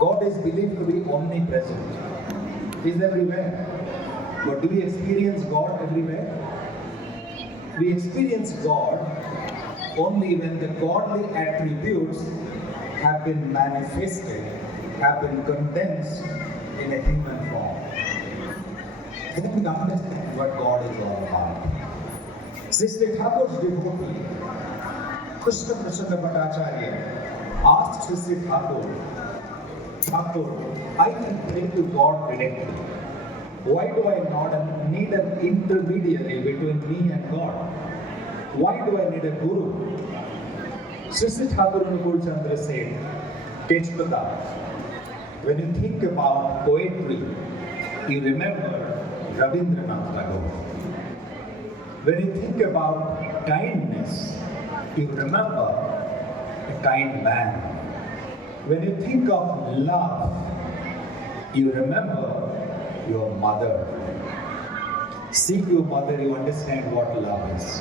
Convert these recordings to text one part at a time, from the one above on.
God is believed to be omnipresent. He is everywhere. But do we experience God everywhere? We experience God only when the godly attributes have been manifested, have been condensed in a human form. Then we understand what God is all about. Sri Thakur's devotee, Krishna Prashanna Bhattacharya, asked Sri Thakur, I can pray to God directly. Why do I not need an intermediary between me and God? Why do I need a guru? Sri Thakur Anukul Chandra said, Kechpada, when you think about poetry, you remember Rabindranath Tagore. When you think about kindness, you remember a kind man. When you think of love, you remember your mother. Seeing your mother, you understand what love is.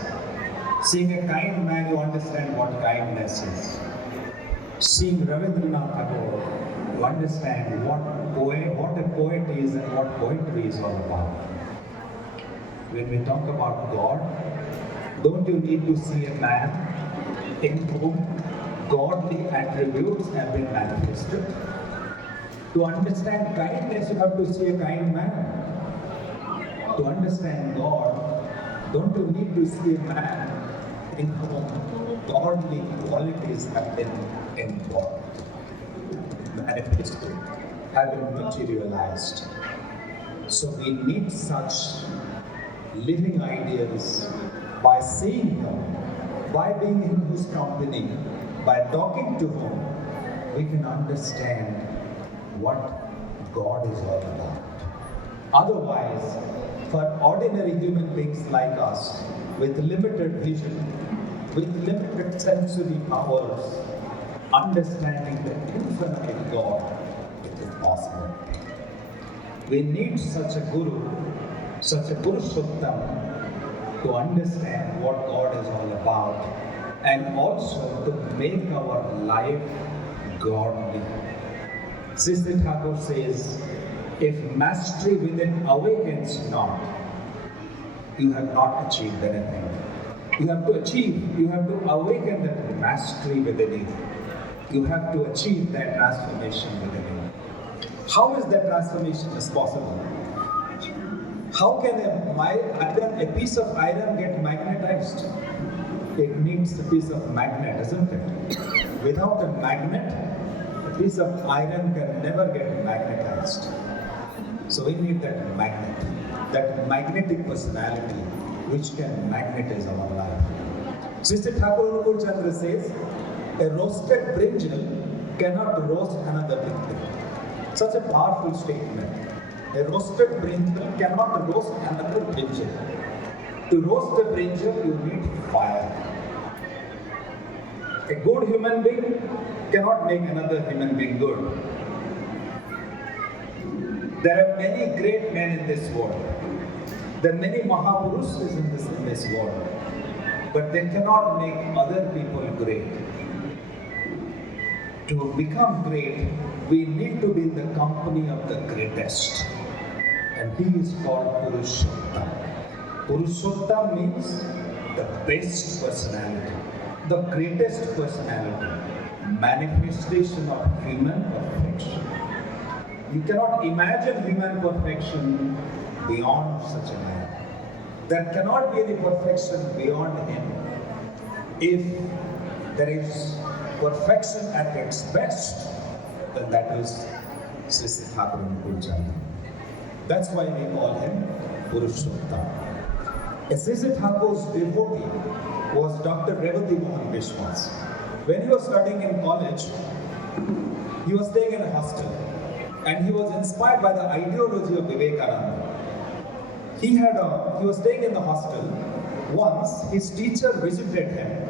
Seeing a kind man, you understand what kindness is. Seeing Rabindranath Tagore, you understand what a poet is and what poetry is all about. When we talk about God, don't you need to see a man in whom godly attributes have been manifested? To understand kindness, you have to see a kind man. To understand God, don't you need to see a man in whom godly qualities have been involved, manifested, have been materialized. So we need such living ideas. By seeing Him, by being in His company, by talking to Him, we can understand what God is all about. Otherwise, for ordinary human beings like us, with limited vision, with limited sensory powers, understanding the infinite God is impossible. We need such a guru, such a Purushottam, to understand what God is all about, and also to make our life godly. Sri Thakur says, if mastery within awakens not, you have not achieved anything. You have to awaken that mastery within you. You have to achieve that transformation within you. How is that transformation possible? How can a piece of iron get magnetized? It needs a piece of magnet, isn't it? Without a magnet, a piece of iron can never get magnetized. So we need that magnet, that magnetic personality which can magnetize our life. Sri Thakur Anukul Chandra says, a roasted brinjal cannot roast another brinjal. Such a powerful statement. A roasted brinjal cannot roast another brinjal. To roast a brinjal, you need fire. A good human being cannot make another human being good. There are many great men in this world. There are many Mahapurushas in this world. But they cannot make other people great. To become great, we need to be in the company of the greatest. And he is called Purushottam. Purushottam means the best personality, the greatest personality, manifestation of human perfection. You cannot imagine human perfection beyond such a man. There cannot be any perfection beyond him. If there is perfection at its best, then that is Sri Thakur Anukul Chandra. That's why we call him Purushottam. Sri Thakur's devotee was Dr. Revati Mohan Vishwas. When he was studying in college, he was staying in a hostel and he was inspired by the ideology of Vivekananda. He was staying in the hostel. Once his teacher visited him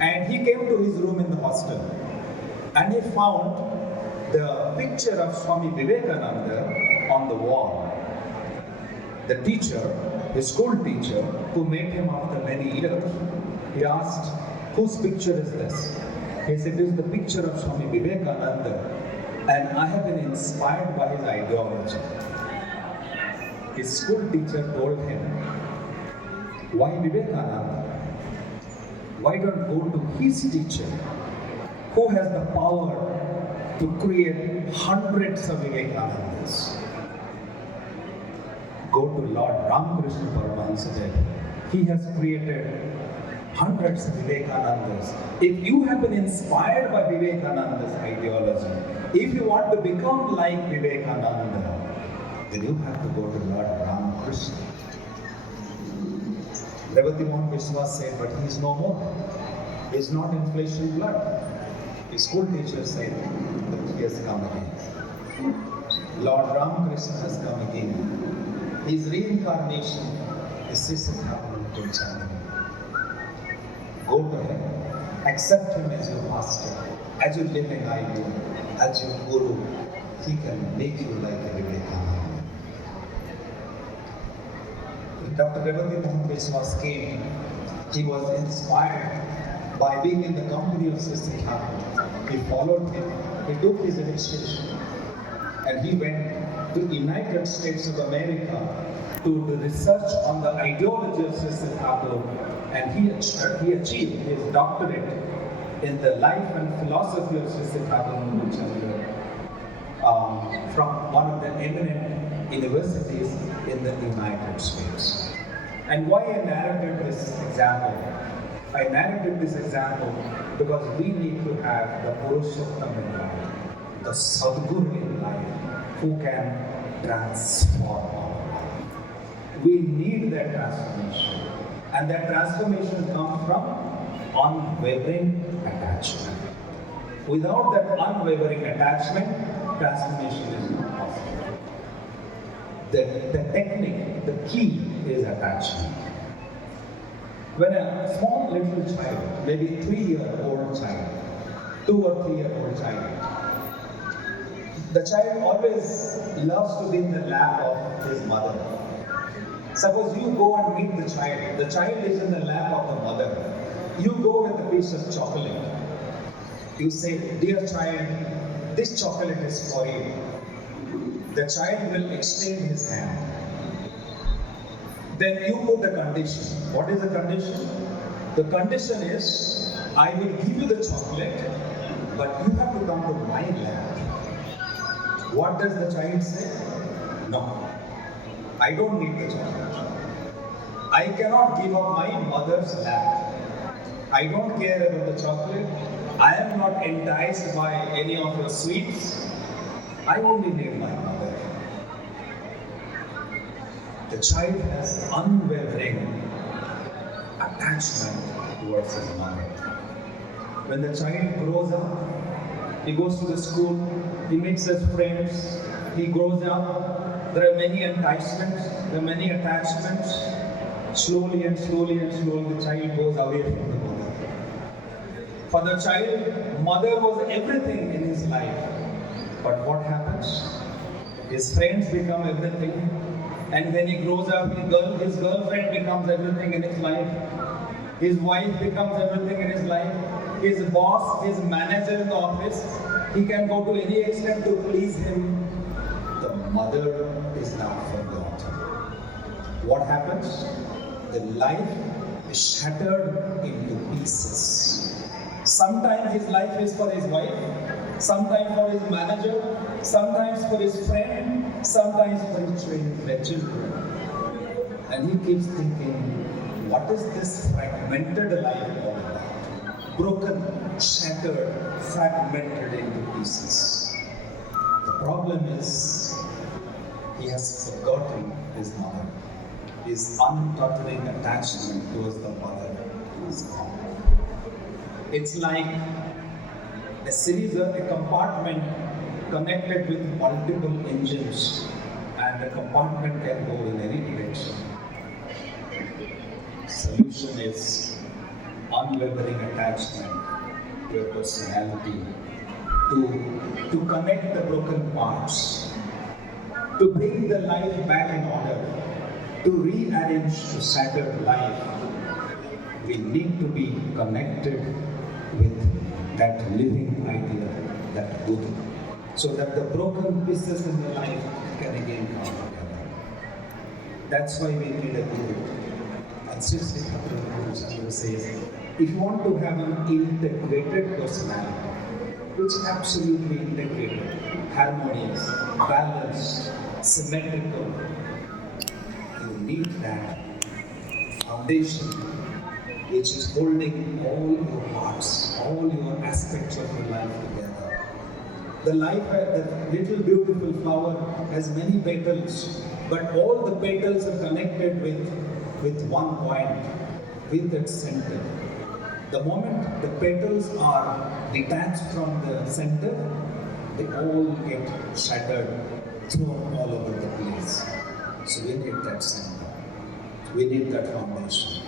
and he came to his room in the hostel and he found the picture of Swami Vivekananda on the wall. The teacher, his school teacher, who met him after many years, he asked, whose picture is this? He said, it is the picture of Swami Vivekananda. And I have been inspired by his ideology. His school teacher told him, why Vivekananda? Why don't go to his teacher, who has the power to create hundreds of Vivekanandas? Go to Lord Ramakrishna Paramahansa. He has created hundreds of Vivekanandas. If you have been inspired by Vivekananda's ideology, if you want to become like Vivekananda, then you have to go to Lord Ramakrishna. Revati Mohan Biswas said, but he is no more. He is not in flesh and blood. His school teacher said that he has come again. Lord Ramakrishna has come again. His reincarnation is this is happening to China. Go to him, accept him as your master, as your living ideal, as your guru. He can make you like a Vivekananda. Dr. Revati Mohan Biswas came. He was inspired by being in the company of Sister Thakur. He followed him. He took his initiation, and he went to the United States of America to do research on the ideology of Sister Thakur, and he achieved his doctorate in the life and philosophy of Sister Thakur from one of the eminent universities in the United States. And why I narrated this example? I narrated this example because we need to have the Purushottam in life, the Sadguru in life, who can transform our life. We need that transformation. And that transformation comes from unwavering attachment. Without that unwavering attachment, transformation is not possible. The technique, the key is attachment. When a small little child, maybe 3-year-old child, 2 or 3-year-old child, the child always loves to be in the lap of his mother. Suppose you go and meet the child is in the lap of the mother. You go with a piece of chocolate. You say, dear child, this chocolate is for you. The child will extend his hand. Then you put the condition. What is the condition? The condition is, I will give you the chocolate, but you have to come to my lap. What does the child say? No, I don't need the chocolate. I cannot give up my mother's lap. I don't care about the chocolate. I am not enticed by any of your sweets. I only need my mother. The child has unwavering attachment towards his mother. When the child grows up, he goes to the school, he meets his friends, he grows up, there are many enticements, there are many attachments. Slowly and slowly and slowly the child goes away from the mother. For the child, mother was everything in his life. But what happens? His friends become everything. And when he grows up, his girlfriend becomes everything in his life. His wife becomes everything in his life. His boss, his manager in the office, he can go to any extent to please him. The mother is now forgotten. What happens? The life is shattered into pieces. Sometimes his life is for his wife, sometimes for his manager, sometimes for his friend, sometimes for his children. And he keeps thinking, what is this fragmented life all about? Broken, shattered, fragmented into pieces. The problem is, he has forgotten his mother. His untottering attachment towards the mother is gone. It's like a series of a compartment connected with multiple engines, and the compartment can go in any direction. Solution is unwavering attachment to your personality, to connect the broken parts, to bring the life back in order, to rearrange the shattered life. We need to be connected with that living idea, that Buddha. so that the broken pieces in the life can again come together. That's why we need a guru. And Sri Guru says, if you want to have an integrated personality, which is absolutely integrated, harmonious, balanced, symmetrical, you need that foundation which is holding all your parts, all your aspects of your life together. The little beautiful flower has many petals, but all the petals are connected with one point, with its center. The moment the petals are detached from the center, they all get shattered, thrown all over the place. So we need that center. We need that foundation.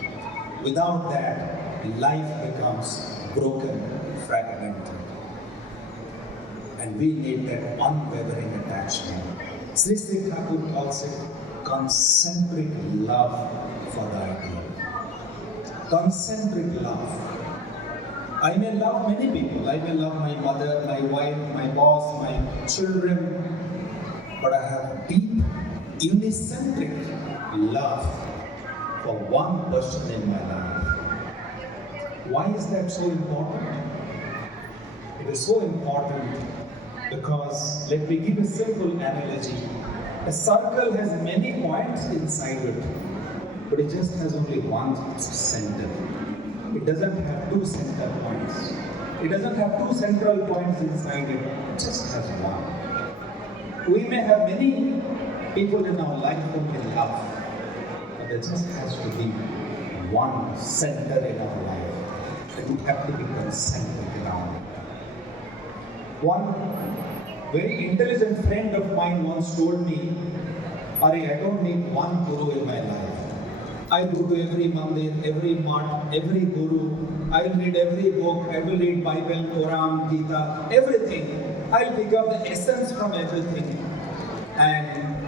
Without that, life becomes broken, fragmented. And we need that unwavering attachment. Sri Thakur calls it concentric love for the ideal. Concentric love. I may love many people. I may love my mother, my wife, my boss, my children, but I have deep, unicentric love for one person in my life. Why is that so important? It is so important because, let me give a simple analogy. A circle has many points inside it, but it just has only one center. It doesn't have two center points. It doesn't have two central points inside it. It just has one. We may have many people in our life who we love, but there just has to be one center in our life. It would have to be concentric around. One very intelligent friend of mine once told me, Ari, I don't need one guru in my life. I go to every mandir, every math, every guru. I will read every book. I will read Bible, Quran, Gita, everything. I will pick up the essence from everything. And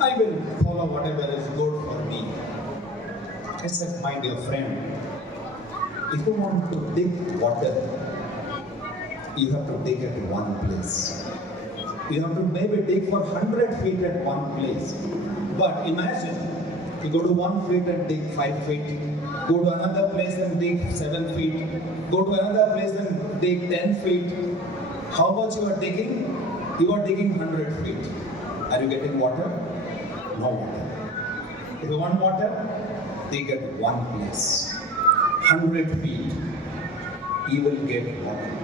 I will follow whatever is good for me. I said, my dear friend, if you want to dig water, you have to dig at one place. You have to maybe dig for 100 feet at one place. But imagine, you go to 1 feet and dig 5 feet, go to another place and dig 7 feet, go to another place and dig 10 feet. How much you are digging? You are digging 100 feet. Are you getting water? No water. If you want water, dig at one place. 100 feet, you will get water.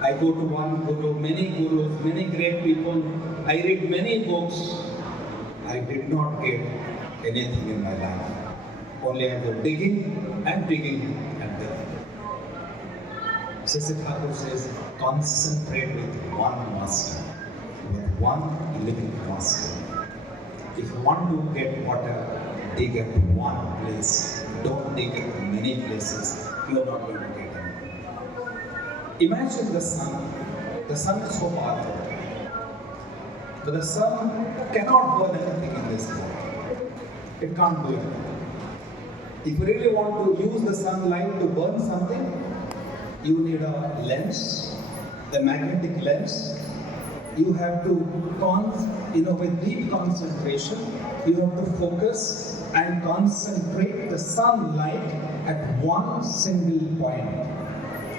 I go to one guru, many gurus, many great people. I read many books. I did not get anything in my life. Only I was digging and digging and digging. Sri Thakur says, concentrate with one master, with one living master. If you want to get water, dig at one place. Don't dig at many places. You are not going to get anything. Imagine the sun. The sun is so powerful. But the sun cannot burn anything in this world. It can't do it. If you really want to use the sunlight to burn something, you need a lens, a magnetic lens. You have to, with deep concentration, you have to focus and concentrate the sunlight at one single point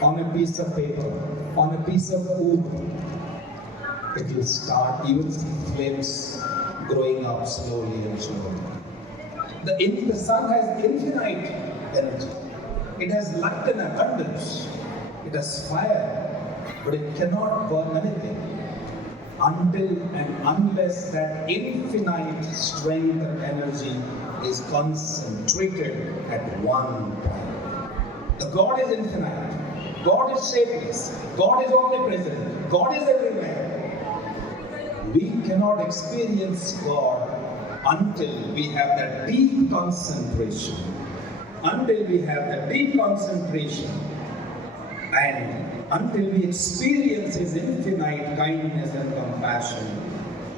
on a piece of paper, on a piece of wood. It will start, you will see flames growing up slowly and slowly. The sun has infinite energy. It has light in abundance. It has fire, but it cannot burn anything until and unless that infinite strength and energy is concentrated at one point. The God is infinite. God is shapeless. God is omnipresent. God is everywhere. We cannot experience God until we have that deep concentration. Until we have that deep concentration. And until we experience His infinite kindness and compassion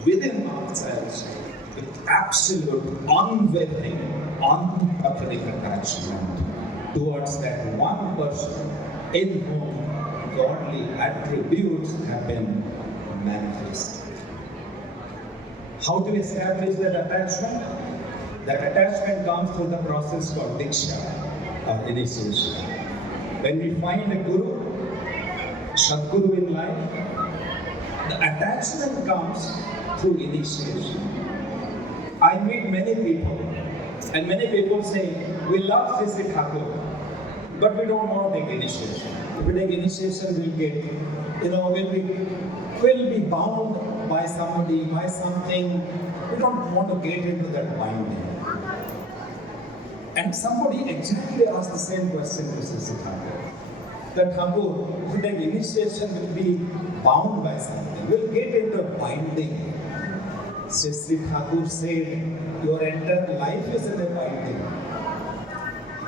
within ourselves with absolute, unwavering, unapologetic attachment towards that one person in whom godly attributes have been manifested. How to establish that attachment? That attachment comes through the process called diksha, or initiation. When we find a guru, Sadguru in life, the attachment comes through initiation. I meet many people, and many people say, we love Sri Thakur, but we don't want to take initiation. If we take initiation, we'll be bound by somebody, by something. We don't want to get into that binding. And somebody exactly asked the same question to Sri Thakur. That Thakur, if we take initiation, we'll be bound by something. We'll get into binding. Sri Thakur said, your entire life is in a binding.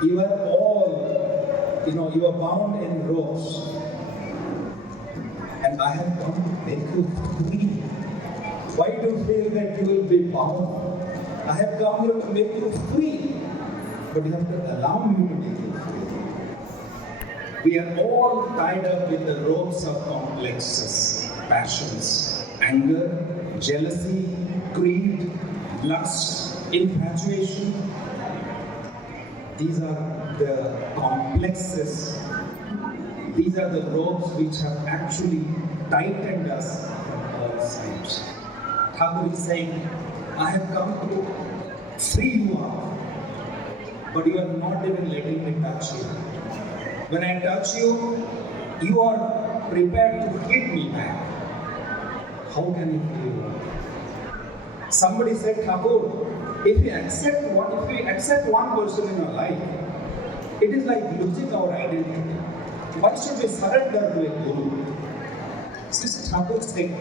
You are all, you are bound in ropes. And I have come to make you free. Why do you feel that you will be bound? I have come here to make you free. But you have to allow me to make you free. We are all tied up with the ropes of complexes, passions, anger, jealousy, greed, lust, infatuation. These are the complexes. These are the ropes which have actually tightened us on all sides. Thakur is saying, I have come to free you up, but you are not even letting me touch you. When I touch you, you are prepared to hit me back. How can you free you up? Somebody said, Thakur, if we accept one person in our life, it is like losing our identity. Why should we surrender to a guru? Sri Thakur said,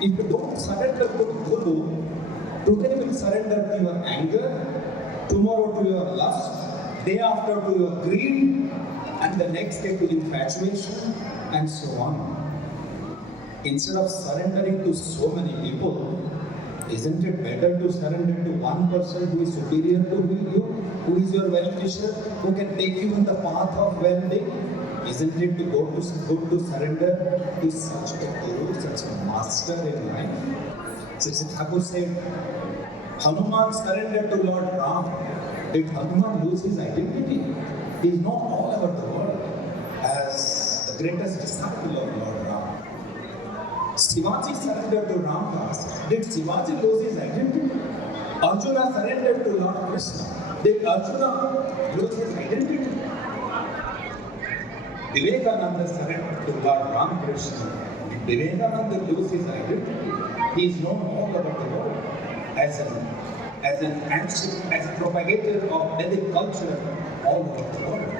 if you don't surrender to the guru, today you will surrender to your anger, tomorrow to your lust, day after to your greed, and the next day to infatuation, and so on. Instead of surrendering to so many people, isn't it better to surrender to one person who is superior to you, who is your well-wisher, who can take you in the path of well-being? Isn't it good to surrender to such a guru, such a master in life? Sri Thakur said, Hanuman surrendered to Lord Ram. Did Hanuman lose his identity? He is known all over the world as the greatest disciple of Lord Ram. Shivaji surrendered to Ramdas. Did Shivaji lose his identity? Arjuna surrendered to Lord Krishna. Did Arjuna lose his identity? Vivekananda surrendered to Lord Ramakrishna. Did Vivekananda lose his identity? He is known all over the world as a propagator of Vedic culture all over the world.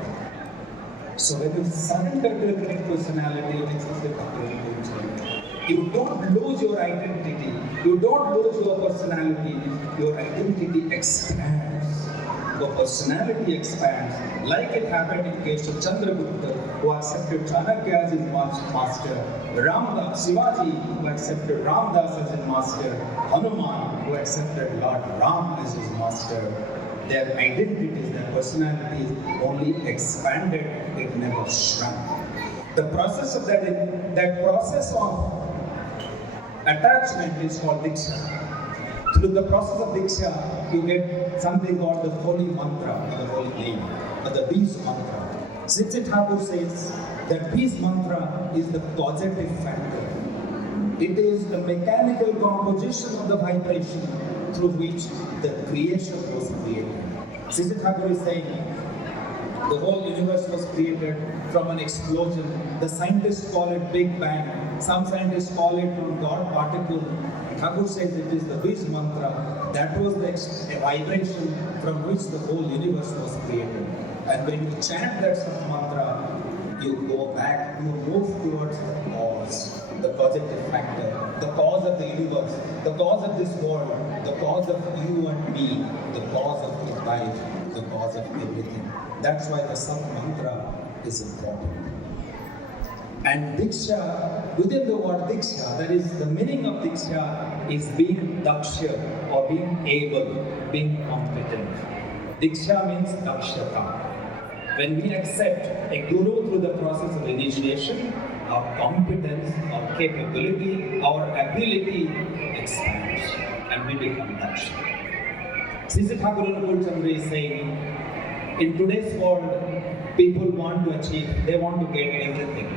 So when you surrender to a great personality, which is the Thakur, you don't lose your identity. You don't lose your personality. Your identity expands. Your personality expands. Like it happened in case of Chandragupta, who accepted Chanakya as his master. Ramdas, Shivaji, who accepted Ramdas as his master. Hanuman, who accepted Lord Ram as his master. Their identities, their personalities only expanded, it never shrunk. The process of that process of attachment is called diksha. Through the process of diksha, you get something called the holy mantra, or the holy name, or the bees mantra. Sri Thakur says that bees mantra is the causative factor. It is the mechanical composition of the vibration through which the creation was created. Sri Thakur is saying the whole universe was created from an explosion. The scientists call it Big Bang. Some scientists call it from God particle. Thakur says it is the Bees mantra. That was the vibration from which the whole universe was created. And when you chant that mantra, you go back, you move towards the cause, the causative factor, the cause of the universe, the cause of this world, the cause of you and me, the cause of your life, the cause of everything. That's why the Sat mantra is important. And Diksha, within the word Diksha, that is the meaning of Diksha is being daksha or being able, being competent. Diksha means dakshata. When we accept a guru through the process of initiation, our competence, our capability, our ability expands and we become Daksh. Sri Thakur Chandra is saying, in today's world, people want to achieve, they want to get everything.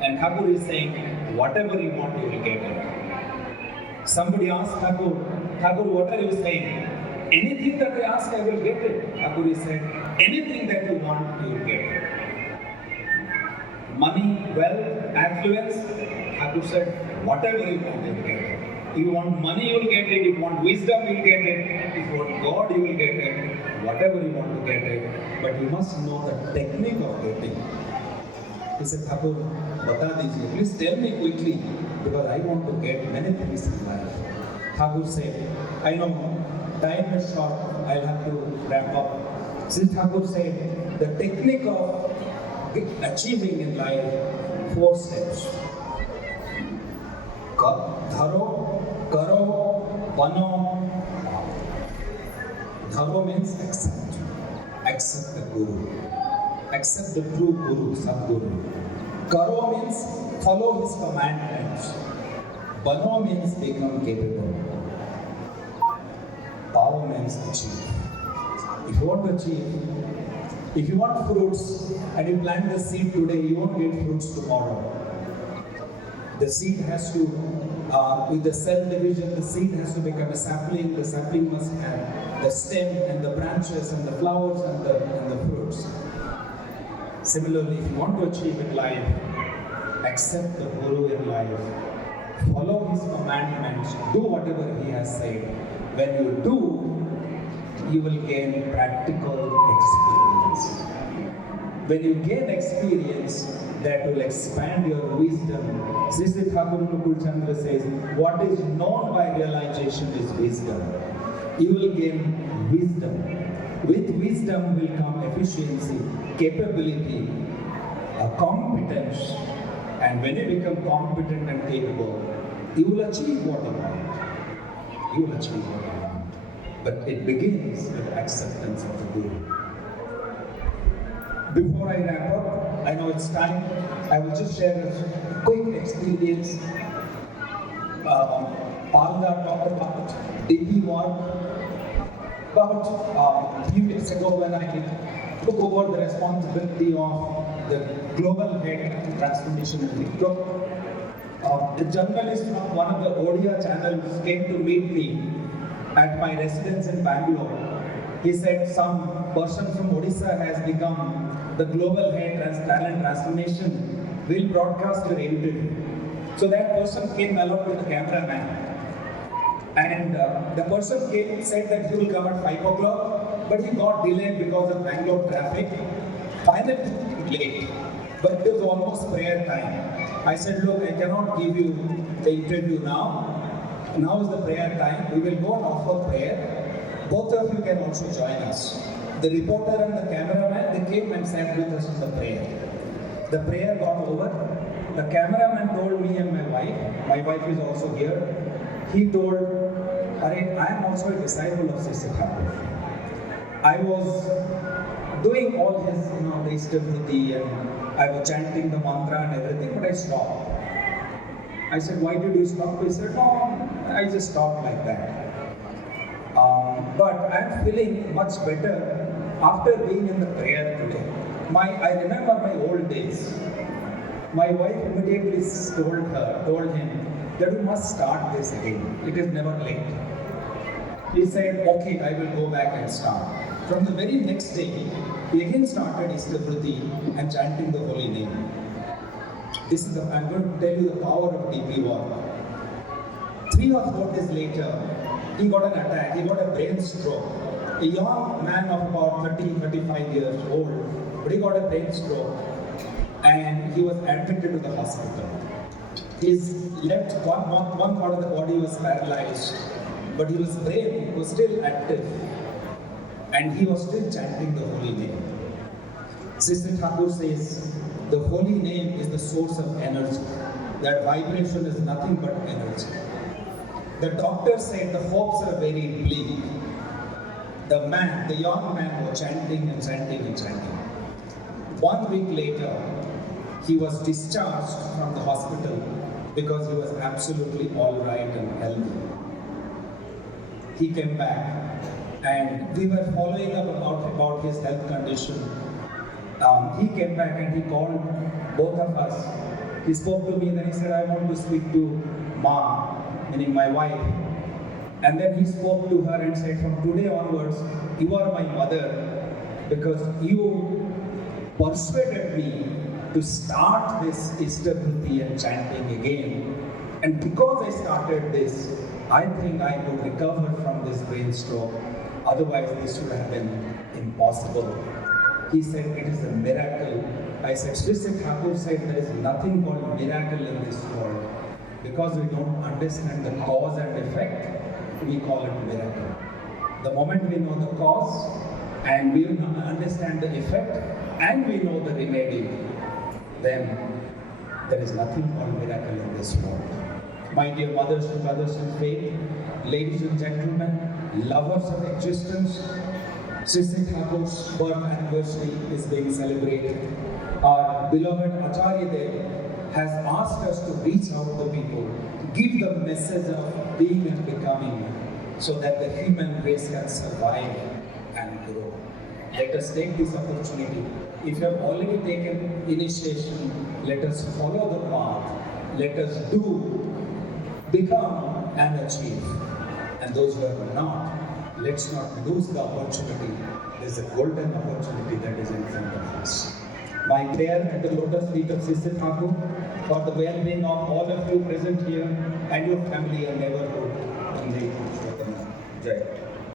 And Thakur is saying, whatever you want, you will get it. Somebody asked Thakur, what are you saying? Anything that I ask, I will get it. Thakur said, anything that you want, you will get it. Money, wealth, affluence, Thakur said, whatever you want, you will get it. If you want money, you will get it. If you want wisdom, you will get it. If you want God, you will get it. Whatever you want to get it. But you must know the technique of getting. He said, Thakur, bata dijiye. Please tell me quickly, because I want to get many things in life. Thakur said, I know time is short, I'll have to wrap up. Sri Thakur said, the technique of achieving in life, 4 steps. Dharo, karo, bano. Dharo means accept. Accept the Guru. Accept the true Guru, Sadguru. Karo means follow his commandments. Bano means become capable. Power means achieve. If you want to achieve, if you want fruits and you plant the seed today, you won't get fruits tomorrow. The seed has to, with the cell division, the seed has to become a sapling. The sapling must have the stem and the branches and the flowers and the fruits. Similarly, if you want to achieve in life, accept the Guru in life. Follow his commandments. Do whatever he has said. When you do, you will gain practical experience. When you gain experience, that will expand your wisdom. Sri Thakur Chandra says, what is known by realization is wisdom. You will gain wisdom. With wisdom will come efficiency, capability, competence. And when you become competent and capable, you will achieve what you want. You will achieve what you want. But it begins with acceptance of the Guru. Before I wrap up, I know it's time, I will just share a quick experience. Palda talked about DP work. About a few weeks ago when I took over the responsibility of the global head transformation in TikTok, the journalist from one of the Odia channels came to meet me at my residence in Bangalore. He said some person from Odisha has become the global head talent transformation, will broadcast your interview. So that person came along with the cameraman. And the person came, said that he will come at 5 o'clock, but he got delayed because of Bangalore traffic. Finally, late, but it was almost prayer time. I said, look, I cannot give you the interview now. Now is the prayer time. We will go and offer prayer. Both of you can also join us. The reporter and the cameraman, they came and sat with us in the prayer. The prayer got over. The cameraman told me and my wife is also here. He told, I am also a disciple of Sri Thakur. I was doing all his, the Ishtavritti and I was chanting the mantra and everything, but I stopped. I said, why did you stop? He said, no, I just stopped like that. But I'm feeling much better after being in the prayer today. I remember my old days. My wife immediately told him that we must start this again. It is never late. He said, okay, I will go back and start. From the very next day, he again started Ishtavritti and chanting the holy name. I'm going to tell you the power of DP work. 3 or 4 days later, he got an attack, he got a brain stroke. A young man of about 35 years old, but he got a brain stroke and he was admitted to the hospital. His one part of the body was paralyzed, but his brain was still active and he was still chanting the holy name. Sri Thakur says, the holy name is the source of energy. That vibration is nothing but energy. The doctor said the hopes are very bleak. The young man was chanting and chanting and chanting. 1 week later, he was discharged from the hospital because he was absolutely all right and healthy. He came back and we were following up about his health condition. He came back and he called both of us. He spoke to me and then he said, I want to speak to Ma, meaning my wife. And then he spoke to her and said, from today onwards, you are my mother because you persuaded me to start this Ishtakruti and chanting again. And because I started this, I think I could recover from this brain stroke. Otherwise, this would have been impossible. He said, it is a miracle. I said, Sri Thakur said, there is nothing called miracle in this world. Because we don't understand the cause and effect, we call it miracle. The moment we know the cause, and we understand the effect, and we know the remedy, then there is nothing called miracle in this world. My dear mothers and brothers in faith, ladies and gentlemen, lovers of existence, Sri Thakur's birth anniversary is being celebrated. Our beloved Acharya Dev has asked us to reach out to people, give the message of being and becoming, so that the human race can survive and grow. Let us take this opportunity. If you have already taken initiation, let us follow the path. Let us do, become and achieve. And those who have not, let's not lose the opportunity. There's a golden opportunity that is in front of us. My prayer at the lotus feet of Sri Thakur for the well-being of all of you present here and your family and neighborhood. Jai.